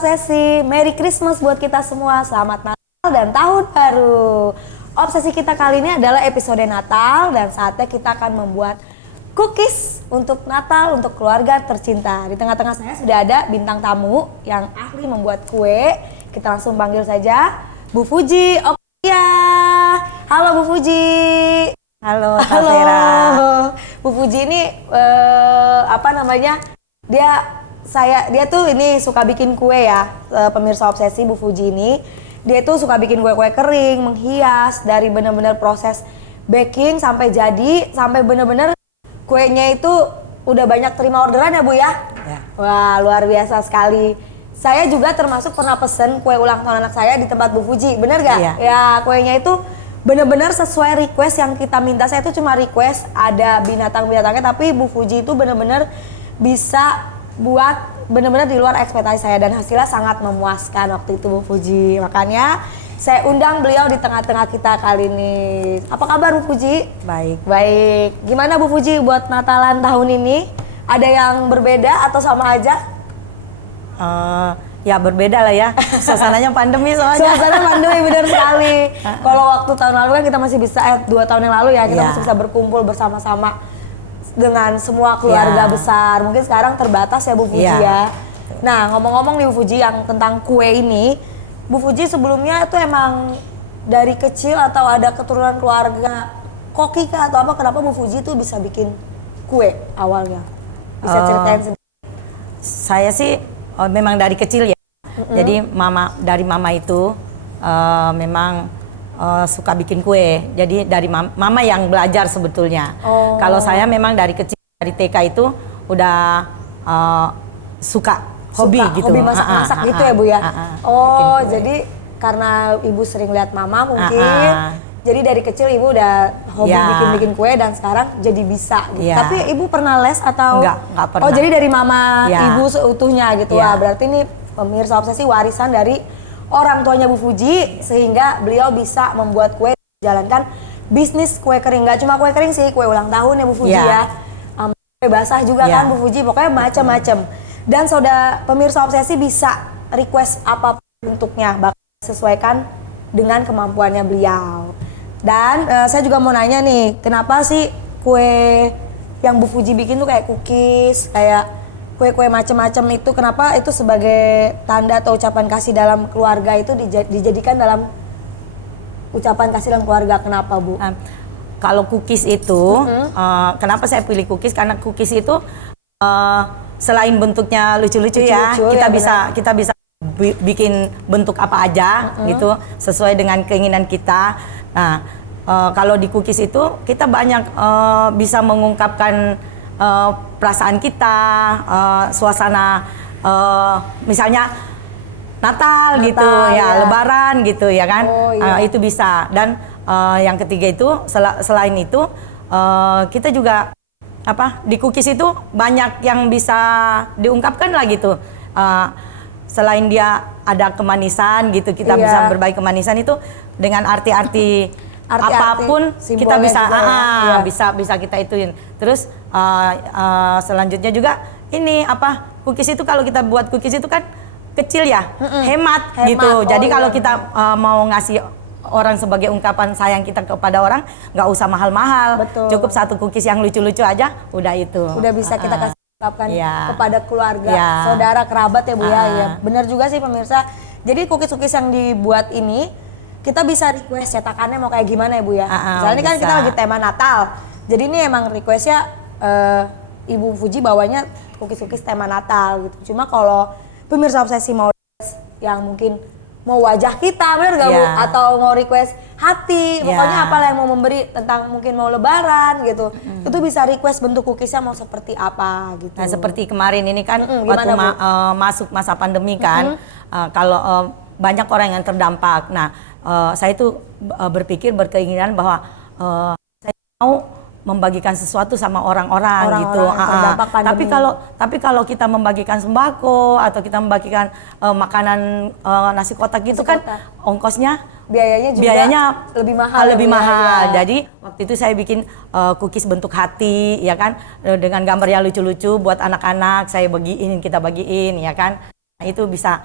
Obsesi, Merry Christmas buat kita semua. Selamat Natal dan Tahun Baru. Obsesi kita kali ini adalah episode Natal dan saatnya kita akan membuat cookies untuk Natal untuk keluarga tercinta. Di tengah-tengah saya sudah ada bintang tamu yang ahli membuat kue. Kita langsung panggil saja Bu Fuji. Ya, halo Bu Fuji. Halo Tafera. Bu Fuji ini dia tuh ini suka bikin kue ya, pemirsa obsesi. Bu Fuji ini dia tuh suka bikin kue-kue kering, menghias dari bener-bener proses baking sampai jadi, sampai bener-bener kuenya itu udah banyak terima orderan ya Bu ya? Ya. Wah, luar biasa sekali. Saya juga termasuk pernah pesen kue ulang tahun anak saya di tempat Bu Fuji, bener gak? Iya. Ya, kuenya itu bener-bener sesuai request yang kita minta. Saya tuh cuma request ada binatang-binatangnya, tapi Bu Fuji itu bener-bener bisa buat bener-bener di luar ekspektasi saya dan hasilnya sangat memuaskan waktu itu Bu Fuji. Makanya saya undang beliau di tengah-tengah kita kali ini. Apa kabar Bu Fuji? Baik. Baik. Gimana Bu Fuji buat Natalan tahun ini? Ada yang berbeda atau sama aja? Ya berbeda lah ya. Suasananya pandemi soalnya. Suasana pandemi benar sekali. Kalau waktu tahun lalu kan kita masih bisa 2 tahun yang lalu ya kita masih bisa berkumpul bersama-sama dengan semua keluarga besar. Mungkin sekarang terbatas ya Bu Fuji ya. Nah, ngomong-ngomong nih Bu Fuji yang tentang kue ini, Bu Fuji sebelumnya itu emang dari kecil atau ada keturunan keluarga koki kah atau apa? Kenapa Bu Fuji itu bisa bikin kue awalnya? Bisa ceritain sedikit. Saya sih memang dari kecil ya. Jadi dari mama itu memang suka bikin kue. Jadi dari mama yang belajar sebetulnya. Kalau saya memang dari kecil, dari TK itu udah suka hobi gitu. Hobi masak-masak gitu ya Bu ya? Jadi karena Ibu sering lihat mama mungkin. Jadi dari kecil Ibu udah hobi bikin-bikin kue dan sekarang jadi bisa gitu. Tapi Ibu pernah les atau? Enggak pernah. Oh, jadi dari mama Ibu seutuhnya gitu. Wah, berarti ini pemirsa obsesi warisan dari orang tuanya Bu Fuji sehingga beliau bisa membuat kue, menjalankan bisnis kue kering. Gak cuma kue kering sih, kue ulang tahun ya Bu Fuji ya. Kue basah juga kan Bu Fuji, pokoknya macam-macam. Dan saudara pemirsa obsesi bisa request apa bentuknya, bakal sesuaikan dengan kemampuannya beliau. Dan saya juga mau nanya nih, kenapa sih kue yang Bu Fuji bikin tuh kayak cookies, kayak kue-kue macam-macam itu, kenapa itu sebagai tanda atau ucapan kasih dalam keluarga itu dijadikan dalam ucapan kasih dalam keluarga? Kenapa Bu? Kalau cookies itu, kenapa saya pilih cookies? Karena cookies itu selain bentuknya lucu-lucu ya, kita bisa bikin bentuk apa aja gitu sesuai dengan keinginan kita. Nah, kalau di cookies itu kita banyak bisa mengungkapkan perasaan kita, suasana misalnya Natal gitu ya, Lebaran gitu ya kan. Itu bisa. Dan yang ketiga itu selain itu kita juga di cookies itu banyak yang bisa diungkapkan lah gitu. Selain dia ada kemanisan gitu, kita bisa berbagi kemanisan itu dengan arti-arti apapun kita bisa kita ituin. Terus selanjutnya juga ini cookies itu, kalau kita buat cookies itu kan kecil ya, hemat gitu. Jadi kalau kita mau ngasih orang sebagai ungkapan sayang kita kepada orang, nggak usah mahal-mahal. Cukup satu cookies yang lucu-lucu aja, udah itu. Udah bisa kita kasih ungkapkan kepada keluarga, saudara, kerabat ya Bu ya. Bener juga sih pemirsa. Jadi cookies-cookies yang dibuat ini kita bisa request cetakannya mau kayak gimana ya Bu ya. Misalnya ini kan kita lagi tema Natal. Jadi ini emang requestnya Ibu Fuji bawanya cookies-cookies tema Natal gitu. Cuma kalau pemirsa obsesi mau yang mungkin mau wajah kita, bener gak Bu? Atau mau request hati, pokoknya apalah yang mau memberi tentang mungkin mau Lebaran gitu. Itu bisa request bentuk cookiesnya mau seperti apa gitu. Nah, seperti kemarin ini kan waktu masuk masa pandemi kan, kalau banyak orang yang terdampak. Nah, saya itu berkeinginan bahwa saya mau membagikan sesuatu sama orang-orang gitu. Tapi kalau kita membagikan sembako atau kita membagikan makanan nasi kotak gitu kan ongkosnya, biayanya lebih mahal. Jadi waktu itu saya bikin cookies bentuk hati ya kan, dengan gambar yang lucu-lucu buat anak-anak, kita bagiin ya kan. Nah, itu bisa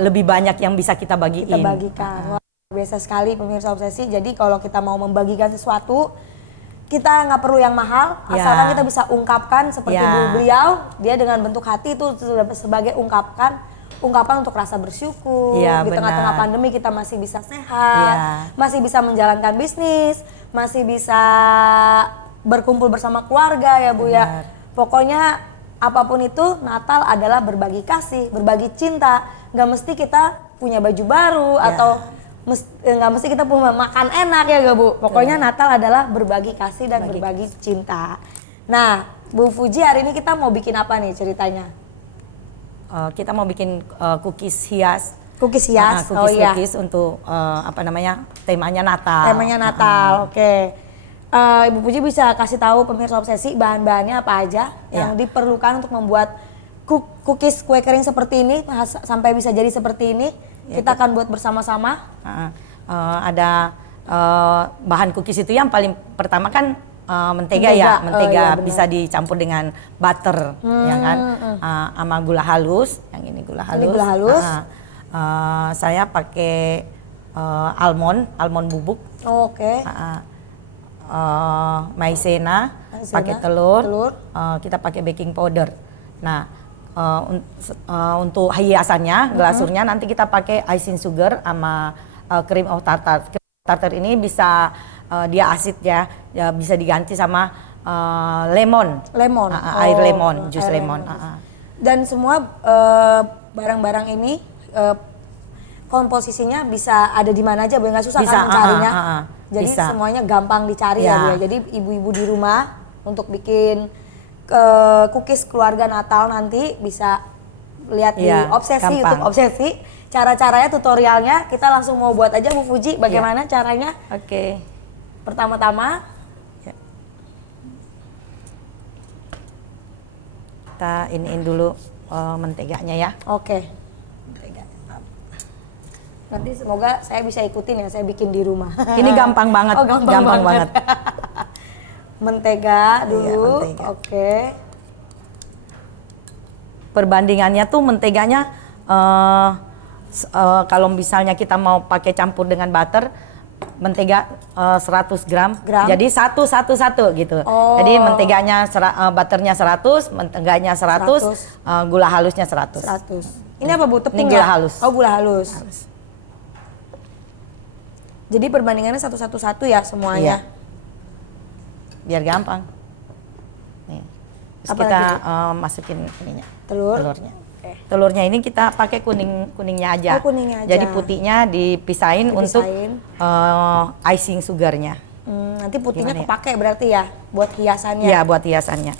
lebih banyak yang bisa kita bagiin. Kita bagikan. Wah, biasa sekali pemirsa obsesi. Jadi kalau kita mau membagikan sesuatu, kita nggak perlu yang mahal, asalkan kita bisa ungkapkan seperti beliau, dia dengan bentuk hati itu sudah sebagai ungkapan untuk rasa bersyukur. Di tengah-tengah pandemi kita masih bisa sehat, masih bisa menjalankan bisnis, masih bisa berkumpul bersama keluarga ya Bu ya. Pokoknya apapun itu, Natal adalah berbagi kasih, berbagi cinta. Nggak mesti kita punya baju baru atau nggak mesti kita punya makan enak ya gak Bu? Pokoknya Natal adalah berbagi kasih dan berbagi cinta. Nah, Bu Fuji hari ini kita mau bikin apa nih ceritanya? Kita mau bikin cookies hias. Cookies hias? Cookies untuk temanya Natal. Temanya Natal, oke. Ibu Fuji bisa kasih tahu pemirsa obsesi bahan-bahannya apa aja yang diperlukan untuk membuat cookies kue kering seperti ini sampai bisa jadi seperti ini. Kita akan buat bersama-sama. Ada bahan cookies itu yang paling pertama kan mentega ya. Mentega bisa dicampur dengan butter, ya kan? Sama gula halus. Yang ini gula halus. Ini gula halus. Saya pakai almond bubuk. Oke. Maizena, pakai telur. Kita pakai baking powder. Nah. Untuk hiasannya, glasurnya nanti kita pakai icing sugar sama cream of tartar. Cream of tartar ini bisa dia asid ya, bisa diganti sama lemon. Air lemon, jus lemon. Dan semua barang-barang ini komposisinya bisa ada di mana aja, nggak susah kan mencarinya. Jadi semuanya gampang dicari ya Bu ya. Jadi ibu-ibu di rumah untuk bikin cookies keluarga Natal nanti bisa lihat di obsesi, YouTube obsesi. Cara-caranya, tutorialnya kita langsung mau buat aja Bu Fuji. Bagaimana caranya? Oke. Pertama-tama kita iniin dulu menteganya ya. Oke. Mentega. Nanti semoga saya bisa ikutin ya, saya bikin di rumah. Ini gampang banget. Oh, gampang banget. banget. Mentega dulu, mentega. Oke. Perbandingannya tuh menteganya kalau misalnya kita mau pakai campur dengan butter, mentega 100 gram, jadi satu gitu. Jadi menteganya butternya 100, menteganya 100, gula halusnya 100. Ini apa Bu? Tepung ini gula halus. Oh, gula halus. Jadi perbandingannya 1-1 ya semuanya. Iya. Biar gampang. Nih. Terus apa kita masukin ininya. Telurnya. Telurnya ini kita pakai kuningnya aja. Oh, kuningnya aja. Jadi putihnya dipisahin untuk icing sugarnya. Nanti putihnya kepake berarti ya buat hiasannya. Iya, buat hiasannya.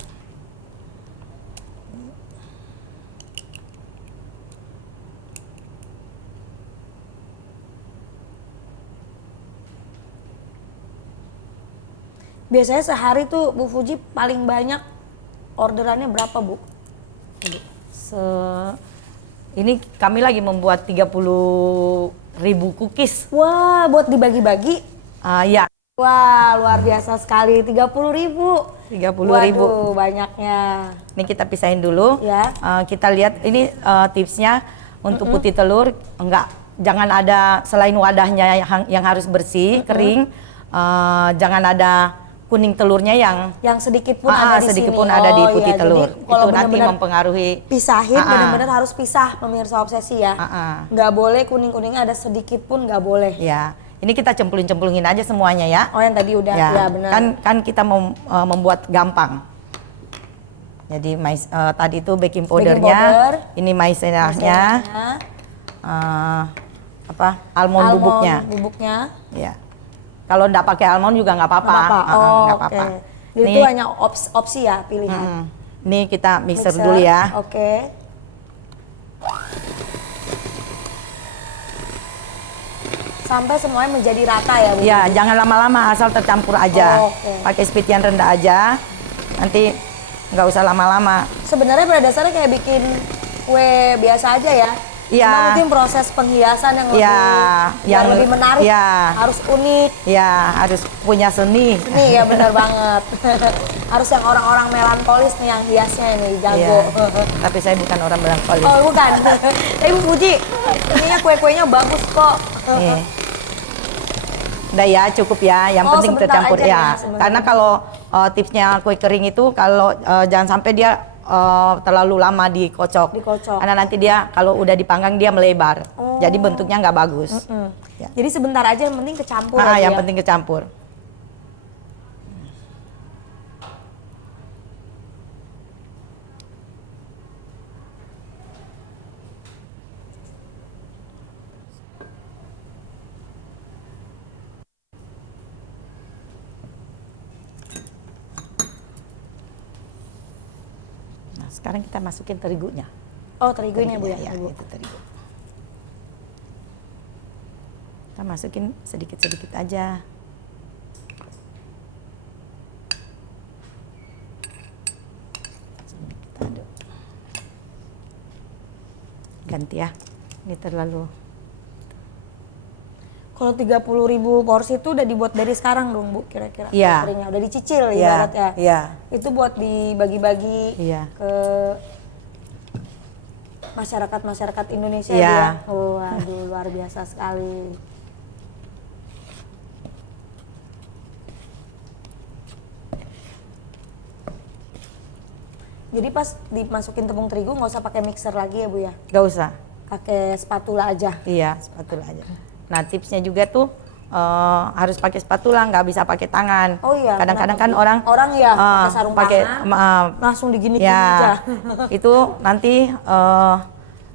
Biasanya sehari tuh Bu Fuji paling banyak orderannya berapa Bu? Ini kami lagi membuat 30.000 cookies. Wah, buat dibagi-bagi? Ya. Wah, luar biasa sekali. 30.000. 30.000. Waduh, banyaknya. Ini kita pisahin dulu. Ya. Kita lihat ini tipsnya untuk putih telur, jangan ada selain wadahnya yang harus bersih, kering. Jangan ada kuning telurnya yang sedikit pun ada di sedikit sini. pun ada di putih telur. Jadi, itu nanti mempengaruhi. Pisahin benar-benar harus pisah pemirsa obsesi ya. Nggak boleh kuning-kuningnya ada sedikit pun, nggak boleh. Ya, ini kita cemplungin aja semuanya ya. Oh, yang tadi udah ya benar. Kan kita mau membuat gampang. Jadi tadi itu baking powdernya, ini maizenanya, almond bubuknya. Ya. Kalau nggak pakai almond juga nggak apa-apa. Nggak apa-apa. Jadi itu hanya opsi ya, pilihan. Ini kita mixer dulu ya. Oke. Sampai semuanya menjadi rata ya Bu? Ya, jangan lama-lama, asal tercampur aja. Pakai speed yang rendah aja. Nanti nggak usah lama-lama. Sebenarnya pada dasarnya kayak bikin kue biasa aja ya. Iya. Cuma mungkin proses penghiasan yang lebih, yang lebih menarik, harus unik. Ya, harus punya seni. Seni ya benar banget. Harus yang orang-orang melankolis nih yang hiasnya ini jago. Tapi saya bukan orang melankolis. Oh bukan. Tapi Bu Fuji, ininya kue-kuenya bagus kok. Udah ya, cukup ya. Yang penting tercampur ya. Karena kalau tipsnya kue kering itu kalau jangan sampai dia terlalu lama dikocok. Karena nanti dia kalau udah dipanggang dia melebar. Jadi bentuknya nggak bagus. Ya. Jadi sebentar aja yang penting kecampur. Yang penting kecampur. Sekarang kita masukin terigunya. Oh, terigunya Bu ya? Ya, itu terigu. Kita masukin sedikit-sedikit aja. Kita aduk. Ganti ya. Ini terlalu. Kalau 30.000 porsi itu udah dibuat dari sekarang dong Bu, kira-kira? Iya. Udah dicicil ibaratnya. Iya. Itu buat dibagi-bagi ke masyarakat Indonesia ya. Oh, aduh luar biasa sekali. Jadi pas dimasukin tepung terigu nggak usah pakai mixer lagi ya Bu ya? Nggak usah. Pakai spatula aja. Iya, spatula aja. Nah, tipsnya juga tuh harus pakai spatula, nggak bisa pakai tangan. Oh iya. Kadang-kadang kan orang ya pakai sarung tangan, langsung digini-gini aja. Itu nanti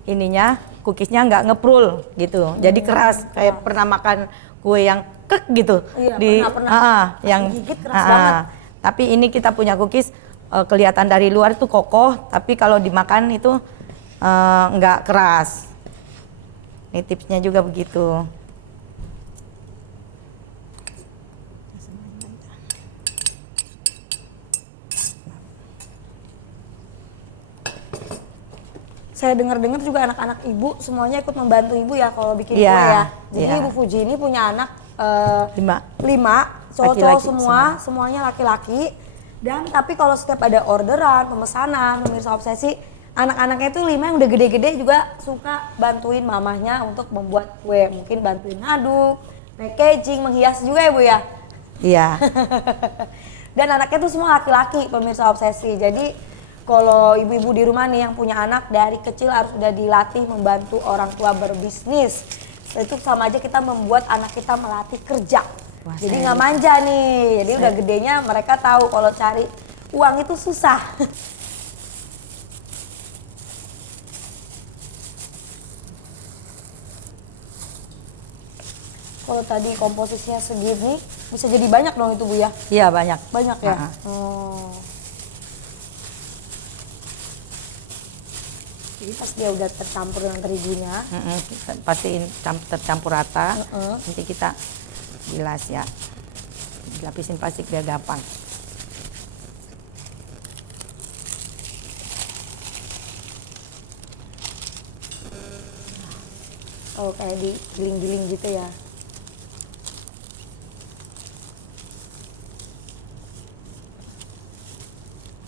ininya cookiesnya nggak ngeprul gitu. Jadi keras kayak pernah makan kue yang kek gitu. Iya, pernah. Yang gigit keras banget. Tapi ini kita punya cookies kelihatan dari luar itu kokoh, tapi kalau dimakan itu nggak keras. Ini tipsnya juga begitu. Saya dengar-dengar juga anak-anak ibu semuanya ikut membantu ibu ya kalau bikin kue ya. Jadi Ibu Fuji ini punya anak 5 cowok-cowok semuanya laki-laki. Dan tapi kalau setiap ada orderan, pemesanan, pemirsa obsesi, anak-anaknya itu 5 yang udah gede-gede juga suka bantuin mamahnya untuk membuat kue. Mungkin bantuin ngaduk, packaging, menghias juga ya Bu ya? Iya. Dan anaknya tuh semua laki-laki pemirsa obsesi. Jadi kalau ibu-ibu di rumah nih yang punya anak dari kecil harus udah dilatih membantu orang tua berbisnis. Itu sama aja kita membuat anak kita melatih kerja. Wah, jadi nggak manja nih. Jadi udah gedenya mereka tahu kalau cari uang itu susah. Kalau tadi komposisinya segini, bisa jadi banyak dong itu Bu ya? Iya banyak. Banyak ya? Jadi pas dia udah tercampur dengan terigunya, pastiin tercampur rata. Nanti kita bilas ya, dilapisin plastik biar gampang. Oh kayak digiling-giling gitu ya?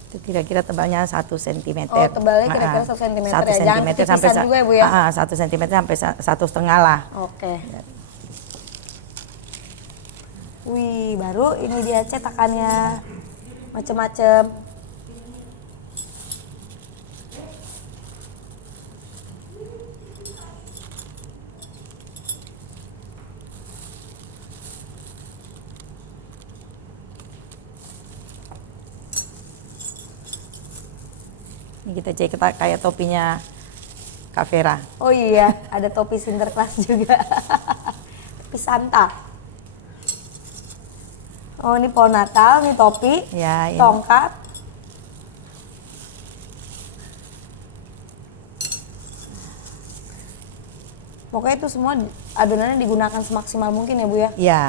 Itu kira-kira tebalnya 1 cm. Oh tebalnya kira-kira 1 cm ya? Jangan ketipisan juga ya Bu ya? 1 cm sampai 1,5 lah. Oke. Wih, baru ini dia cetakannya. Macem-macem. Ini kita cek kayak topinya Kak Vera. Oh iya, ada topi Sinterklas juga. Topi Santa. Oh ini pohon Natal, ini topi, ya, ini. tongkat. Pokoknya itu semua adonannya digunakan semaksimal mungkin ya Bu ya? Iya.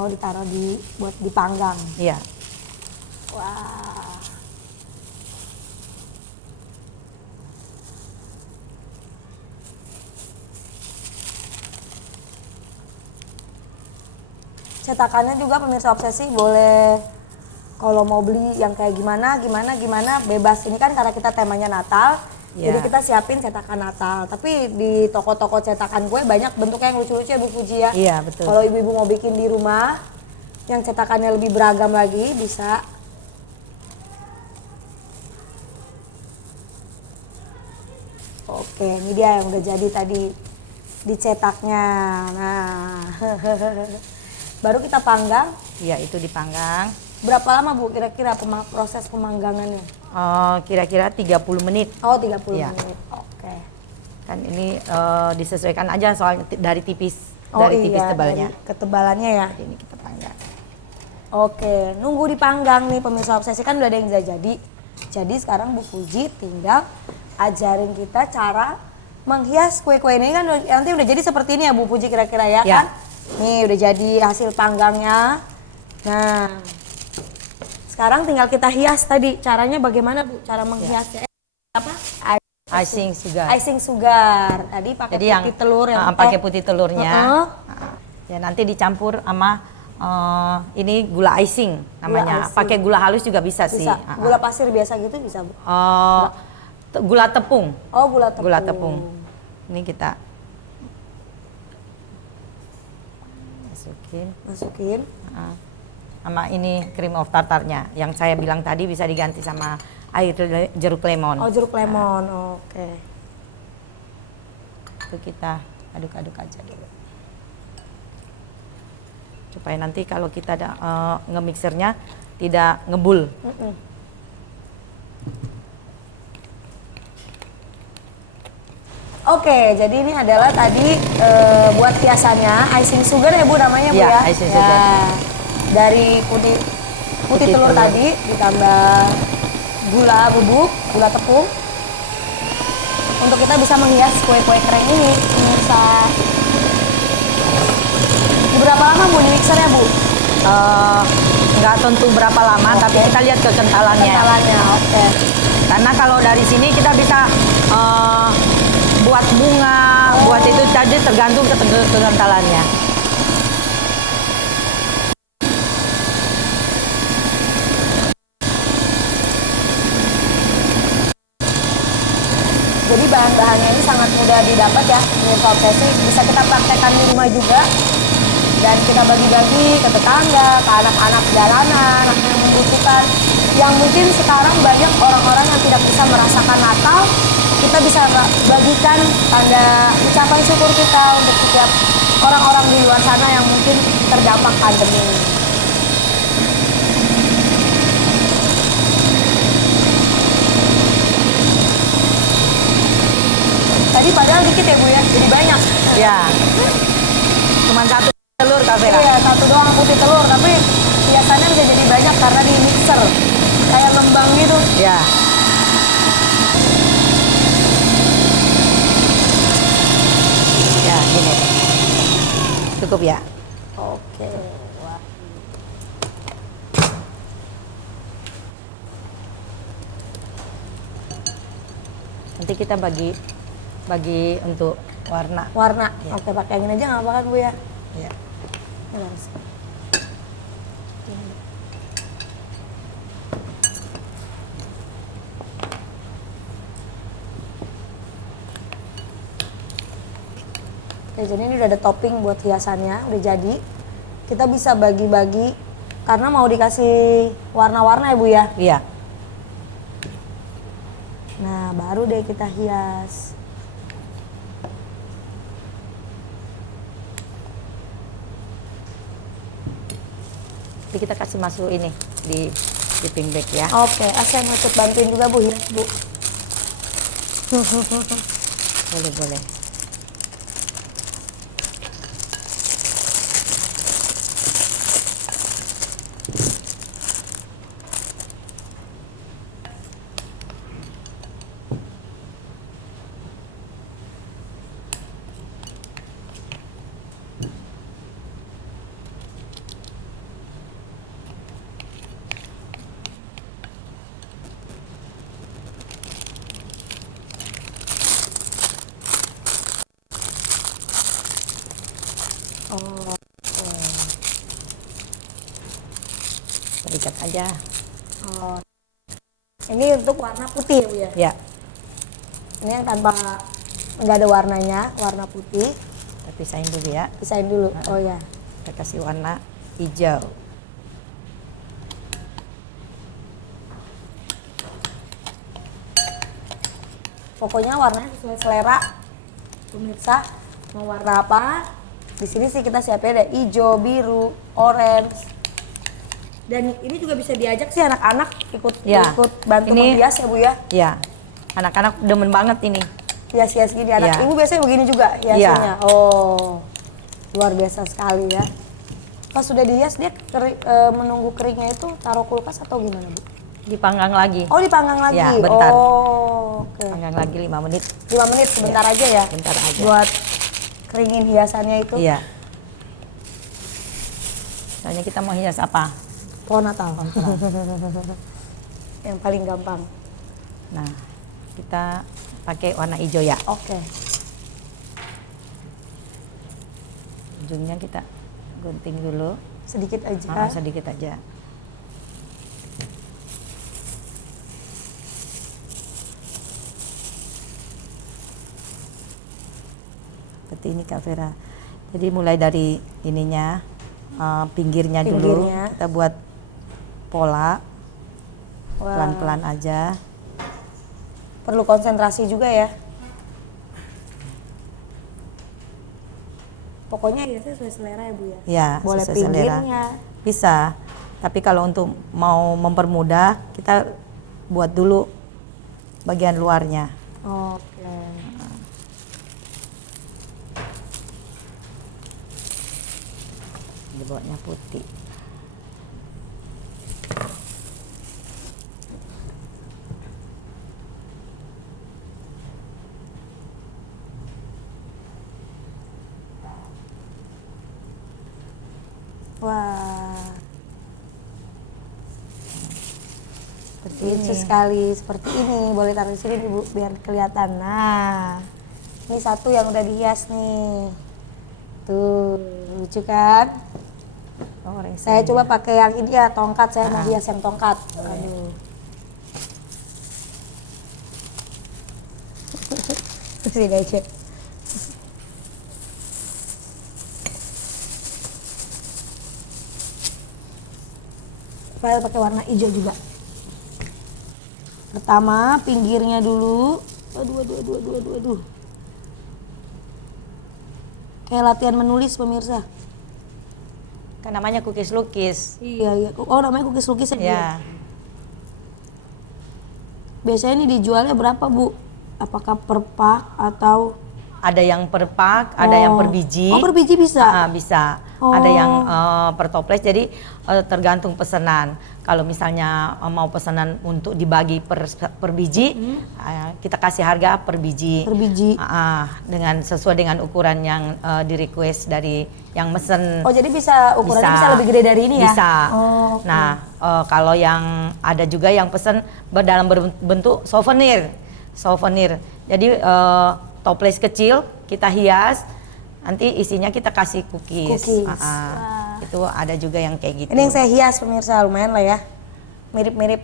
Oh, ditaruh buat dipanggang. Iya. Wah. Cetakannya juga pemirsa obsesi boleh, kalau mau beli yang kayak gimana bebas. Ini kan karena kita temanya Natal, jadi kita siapin cetakan Natal. Tapi di toko-toko cetakan kue banyak bentuknya yang lucu-lucu ya Bu Fuji ya. Iya, betul. Kalau ibu-ibu mau bikin di rumah yang cetakannya lebih beragam lagi bisa. Oke, ini dia yang udah jadi tadi dicetaknya. Nah, baru kita panggang. Iya, itu dipanggang. Berapa lama Bu kira-kira proses pemanggangannya? Kira-kira 30 menit. Oh, 30 Iya. menit. Oke. Kan ini disesuaikan aja soalnya dari tipis, Oh dari tipis iya, tebalnya. dari ketebalannya ya. Jadi ini kita panggang. Oke, nunggu dipanggang nih pemirsa obsesi, kan udah ada yang jadi. Jadi sekarang Bu Fuji tinggal ajarin kita cara menghias kue-kue ini, kan nanti udah jadi seperti ini ya Bu Fuji kira-kira ya, Ya. kan? Nih udah jadi hasil panggangnya. Nah, sekarang tinggal kita hias tadi. Caranya bagaimana Bu? Cara menghiasnya? Apa? Icing sugar. Icing sugar. Tadi pakai Jadi putih telur yang pakai putih telurnya. Heeh. Ya nanti dicampur sama ini gula icing namanya. icing. Pakai gula halus juga bisa, sih. Bisa. Gula pasir biasa gitu bisa Bu? Gula tepung. Oh, gula tepung. Gula tepung. Ini kita masukin. Sama ini cream of tartarnya. Yang saya bilang tadi bisa diganti sama air jeruk lemon. Oh, jeruk lemon. Oke. Itu kita aduk-aduk aja dulu. Supaya nanti kalau kita ada ngemixernya tidak ngebul. Oke, jadi ini adalah tadi buat hiasannya icing sugar ya Bu namanya Bu Iya, ya. icing sugar. Dari putih telur tadi ditambah gula bubuk, gula tepung. Untuk kita bisa menghias kue-kue kering ini, pemirsa. Berapa lama Bu di mixernya Bu? Nggak tentu berapa lama, tapi kita lihat kekentalannya. Oke. Karena kalau dari sini kita bisa buat bunga, buat itu tadi tergantung kekentalannya. Jadi bahan-bahannya ini sangat mudah didapat ya, pemirsa obsesi. Bisa kita praktekkan di rumah juga. Dan kita bagi-bagi ke tetangga, ke anak-anak jalanan, anak yang membutuhkan. Yang mungkin sekarang banyak orang-orang yang tidak bisa merasakan Natal, kita bisa bagikan tanda ucapan syukur kita untuk setiap orang-orang di luar sana yang mungkin terdampak pandemi ini. Tadi padahal dikit ya Bu ya, jadi banyak. Ya, cuman satu telur Kak Vera. Iya, satu doang putih telur, tapi biasanya bisa jadi banyak karena di mixer. Kayak ngembang gitu. Ya. Ya, gini. Cukup ya. Oke. Wah. Nanti kita bagi untuk warna. Warna. Ya. Oke, pakai yang ini aja nggak apa-apa kan Bu ya? Ya. Oke, jadi ini udah ada topping buat hiasannya, udah jadi. Kita bisa bagi-bagi karena mau dikasih warna-warna ya Bu ya? Iya. Nah, baru deh kita hias. Jadi kita kasih masuk ini di sleeping bag ya. Oke, saya mau ikut bantuin juga Bu hias Bu. Boleh. ikat aja. Oh. Ini untuk warna putih ya Bu ya? Ya, Ini yang tanpa nggak ada warnanya, warna putih. kita pisahin dulu ya. Pisahin dulu. Oh ya. Kita kasih warna hijau. Pokoknya warnanya sesuai selera pemirsa. Mau warna apa? Di sini sih kita siapin ada hijau, biru, orange. Dan ini juga bisa diajak sih anak-anak ikut Ya. ikut bantu Ini- menghias ya Bu ya. Ya, anak-anak demen banget ini. Hias-hias gini anak. Ya. Ibu biasanya begini juga hiasannya. Oh. Luar biasa sekali ya. Pas sudah dihias dia menunggu keringnya itu taruh kulkas atau gimana Bu? Dipanggang lagi. Oh dipanggang lagi? Ya, bentar. Oh oke. Panggang lagi 5 menit. 5 menit sebentar aja ya? Bentar aja. Buat keringin hiasannya itu? Iya. Soalnya kita mau hias apa? Pohon Natal. Yang paling gampang. Nah, kita pakai warna hijau ya. Oke. Ujungnya kita gunting dulu. Sedikit aja. Sedikit aja. Seperti ini Kak Vera. Jadi mulai dari ininya, pinggirnya dulu Pinggirnya. kita buat pola Wah. pelan-pelan aja. Perlu konsentrasi juga ya. Pokoknya hiasnya sesuai selera ya Bu ya? Ya, Boleh sesuai selera. pinggirnya. Bisa. Tapi kalau untuk mau mempermudah, kita buat dulu bagian luarnya. Oke. Dibuatnya putih. Wah. Seperti Lucu ini. sekali seperti ini. Boleh taruh di sini Bu biar kelihatan. Nah, ini satu yang udah dihias nih. Tuh, lucu kan? Oh, Saya coba pakai yang ini ya, tongkat. Saya mau Ah. hias yang tongkat. Aduh. Sini aja. Saya pakai warna hijau juga. Pertama pinggirnya dulu. Aduh. Kayak latihan menulis pemirsa. Kan namanya cookies lukis. Iya. Oh namanya cookies lukis ya? Bu? Ya, Biasanya ini dijualnya berapa Bu? Apakah per pak atau? ada yang per pak, ada yang per biji. Oh per biji bisa? Bisa. Oh. Ada yang per toples. Jadi tergantung pesanan. Kalau misalnya mau pesanan untuk dibagi per biji, kita kasih harga per biji. Per biji. Dengan sesuai dengan ukuran yang di request dari yang mesen. Oh jadi bisa ukurannya bisa lebih gede dari ini ya? Bisa. Oh, oke. Nah, kalau yang ada juga yang pesan dalam berbentuk souvenir. Jadi toples kecil kita hias, nanti isinya kita kasih cookies. Cookies. Wah. Itu ada juga yang kayak gitu. Ini yang saya hias pemirsa, lumayan lah ya. Mirip-mirip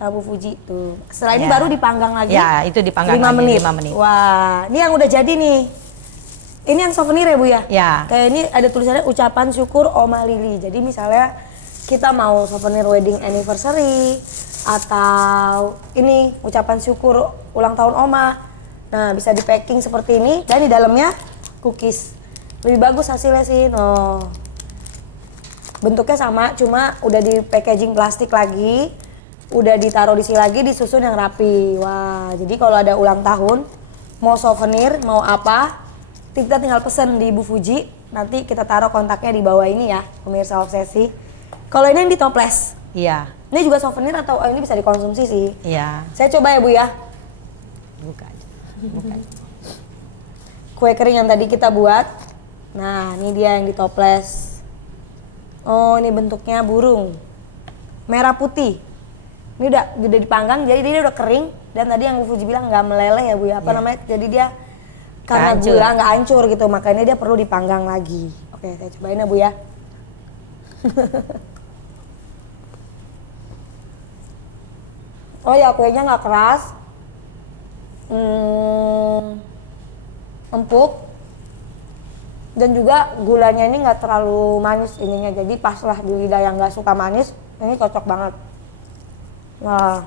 sama Bu Fuji tuh. Setelah ini Ya. baru dipanggang lagi. Ya, itu dipanggang 5 lagi, menit. 5 menit. Wah, ini yang udah jadi nih. Ini yang souvenir ya Bu ya? Ya. Kayak ini ada tulisannya ucapan syukur Oma Lili. Jadi misalnya kita mau souvenir wedding anniversary atau ini ucapan syukur ulang tahun Oma. Nah, bisa di packing seperti ini dan di dalamnya cookies. Lebih bagus hasilnya sih. No. Bentuknya sama, cuma udah di packaging plastik lagi, udah ditaruh di sini lagi, disusun yang rapi. Wah, jadi kalau ada ulang tahun, mau souvenir, mau apa, kita tinggal pesen di Bu Fuji. Nanti kita taruh kontaknya di bawah ini ya, pemirsa obsesi. Kalau ini yang di toples, Iya. ini juga souvenir atau ini bisa dikonsumsi sih? Iya. Saya coba ya Bu ya. Buka aja. Buka aja. Kue kering yang tadi kita buat. Nah, ini dia yang di toples. Oh, ini bentuknya burung. Merah putih. Ini udah dipanggang, jadi dia udah kering. Dan tadi yang Bu Fuji bilang nggak meleleh ya Bu ya. Apa Iya. namanya? Jadi dia karena Nggak hancur. gula nggak hancur gitu. Makanya dia perlu dipanggang lagi. Oke, saya cobain ya Bu ya. Oh ya, kuenya nggak keras, empuk, dan juga gulanya ini nggak terlalu manis ininya, jadi pas lah di lidah yang nggak suka manis, ini cocok banget. Nah,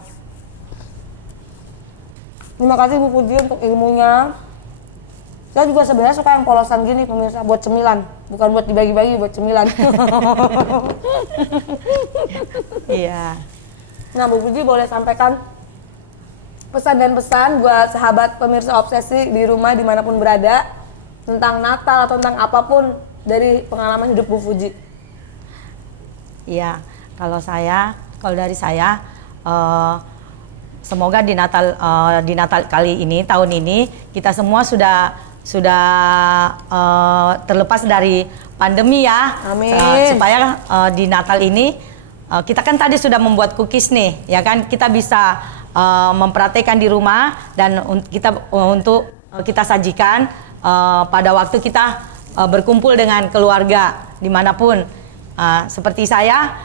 terima kasih Bu Fuji untuk ilmunya. Saya juga sebenarnya suka yang polosan gini pemirsa, buat cemilan, bukan buat dibagi-bagi, buat cemilan. Iya. Nah, Bu Fuji boleh sampaikan pesan dan pesan buat sahabat pemirsa obsesi di rumah dimanapun berada tentang Natal atau tentang apapun dari pengalaman hidup Bu Fuji. Iya, kalau dari saya, semoga di Natal kali ini, tahun ini kita semua sudah terlepas dari pandemi ya. Amin. Supaya di Natal ini kita kan tadi sudah membuat cookies nih, ya kan? Kita bisa mempraktekkan di rumah dan untuk kita sajikan pada waktu kita berkumpul dengan keluarga dimanapun. Seperti saya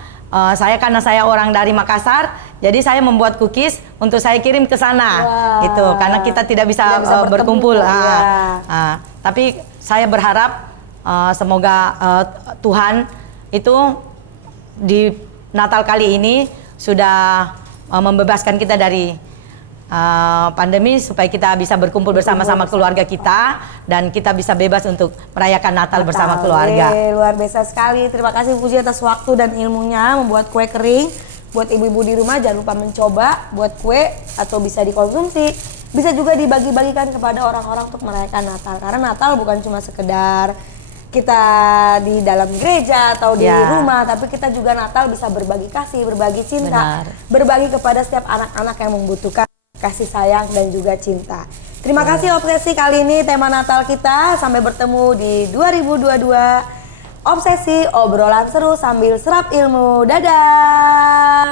karena saya orang dari Makassar, jadi saya membuat cookies untuk saya kirim ke sana, gitu. Karena kita tidak bisa berkumpul. Tapi saya berharap semoga Tuhan itu di Natal kali ini sudah membebaskan kita dari pandemi supaya kita bisa berkumpul bersama-sama keluarga kita dan kita bisa bebas untuk merayakan Natal bersama keluarga. Luar biasa sekali. Terima kasih Fuji atas waktu dan ilmunya membuat kue kering. Buat ibu-ibu di rumah jangan lupa mencoba buat kue atau bisa dikonsumsi. Bisa juga dibagi-bagikan kepada orang-orang untuk merayakan Natal. Karena Natal bukan cuma sekedar kita di dalam gereja atau di rumah, tapi kita juga Natal bisa berbagi kasih, berbagi cinta, berbagi kepada setiap anak-anak yang membutuhkan kasih sayang dan juga cinta. Terima kasih Obsesi kali ini tema Natal kita. Sampai bertemu di 2022 Obsesi, obrolan seru sambil serap ilmu. Dadah.